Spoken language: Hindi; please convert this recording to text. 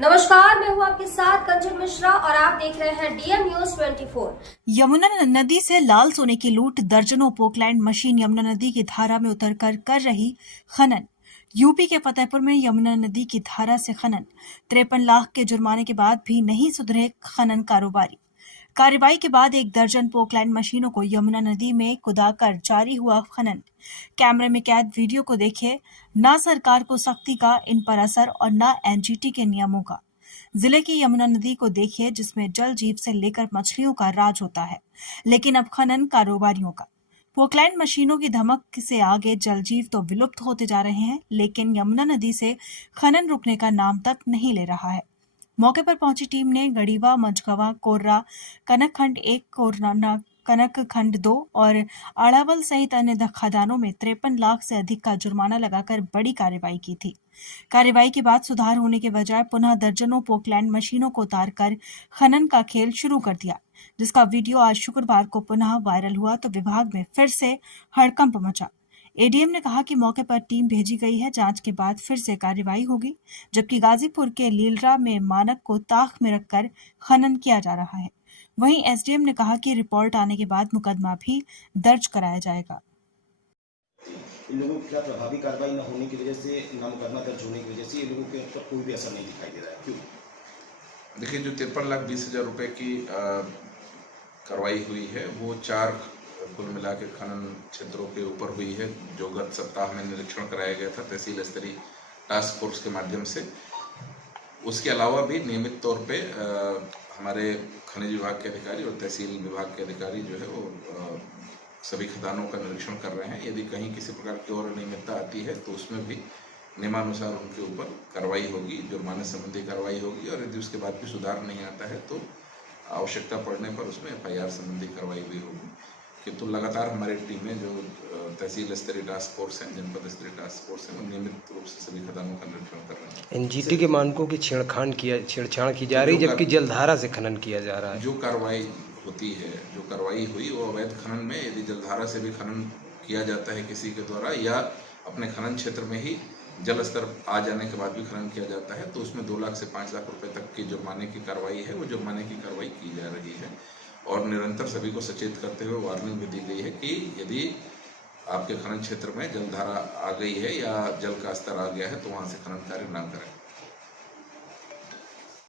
नमस्कार, मैं हूं आपके साथ कंचन मिश्रा और आप देख रहे हैं डीएम न्यूज 24। यमुना नदी से लाल सोने की लूट, दर्जनों पोकलैंड मशीन यमुना नदी की धारा में उतरकर कर रही खनन। यूपी के फतेहपुर में यमुना नदी की धारा से खनन, 53 लाख के जुर्माने के बाद भी नहीं सुधरे खनन कारोबारी। कार्रवाई के बाद 1 दर्जन पोकलैंड मशीनों को यमुना नदी में कुदाकर जारी हुआ खनन। कैमरे में कैद वीडियो को देखिए। ना सरकार को सख्ती का इन पर असर और ना एनजीटी के नियमों का। जिले की यमुना नदी को देखिए, जिसमें जल जीव से लेकर मछलियों का राज होता है, लेकिन अब खनन कारोबारियों का। पोकलैंड मशीनों की धमक से आगे जल जीव तो विलुप्त होते जा रहे हैं, लेकिन यमुना नदी से खनन रुकने का नाम तक नहीं ले रहा है। मौके पर पहुंची टीम ने गढ़ीवा, मझगवा, कोर्रा, कनक खंड 1, कोरना कनक खंड 2 और आड़ावल सहित अन्य खदानों में 53 लाख से अधिक का जुर्माना लगाकर बड़ी कार्रवाई की थी। कार्रवाई के बाद सुधार होने के बजाय पुनः दर्जनों पोकलैंड मशीनों को उतारकर खनन का खेल शुरू कर दिया, जिसका वीडियो आज शुक्रवार को पुनः वायरल हुआ तो विभाग में फिर से हड़कंप मचा। एडीएम ने कहा कि मौके पर टीम भेजी गई है, जांच के बाद फिर से कार्रवाई होगी, जबकि गाजीपुर के लीलरा में मानक को ताक में रखकर खनन किया जा रहा है। वहीं एसडीएम ने कहा कि रिपोर्ट आने के बाद मुकदमा भी दर्ज कराया जाएगा। इन लोगों के खिलाफ प्रभावी कार्रवाई न होने की वजह से, ना मुकदमा दर्ज होने की वजह से ये लोगों के ऊपर कोई भी असर नहीं दिखाई दे रहा है। क्यों? देखिए, जो 53,20,000 रुपए की कार्रवाई हुई है वो 4 कुल मिला के खनन क्षेत्रों के ऊपर हुई है, जो गत सप्ताह में निरीक्षण कराया गया था तहसील स्तरीय टास्क फोर्स के माध्यम से। उसके अलावा भी नियमित तौर पे हमारे खनिज विभाग के अधिकारी और तहसील विभाग के अधिकारी जो है वो सभी खदानों का निरीक्षण कर रहे हैं। यदि कहीं किसी प्रकार की और अनियमितता आती है तो उसमें भी नियमानुसार उनके ऊपर कार्रवाई होगी, जुर्माने संबंधी कार्रवाई होगी, और यदि उसके बाद भी सुधार नहीं आता है तो आवश्यकता पड़ने पर उसमें एफआईआर संबंधी कार्रवाई भी होगी। किंतु लगातार हमारी टीमें जो तहसील स्तरीय टास्क फोर्स है, जनपद स्तरीय टास्क फोर्स है, वो नियमित रूप से सभी खदानों का निरीक्षण कर रहे हैं। एनजीटी के मानकों की छेड़छाड़ की जा रही, जबकि जलधारा से खनन किया जा रहा है। जो कार्रवाई होती है, जो कार्रवाई हुई वो अवैध खनन में यदि जलधारा से भी खनन किया जाता है किसी के द्वारा, या अपने खनन क्षेत्र में ही जल स्तर आ जाने के बाद भी खनन किया जाता है, तो उसमें 2 लाख से 5 लाख रुपए तक की जुर्माने की कार्रवाई है, वो जुर्माने की कार्रवाई की जा रही है। और निरंतर सभी को सचेत करते हुए वार्निंग भी दी गई है कि यदि आपके खनन क्षेत्र में जलधारा आ गई है या जल का स्तर आ गया है तो वहां से खनन कार्य ना करें।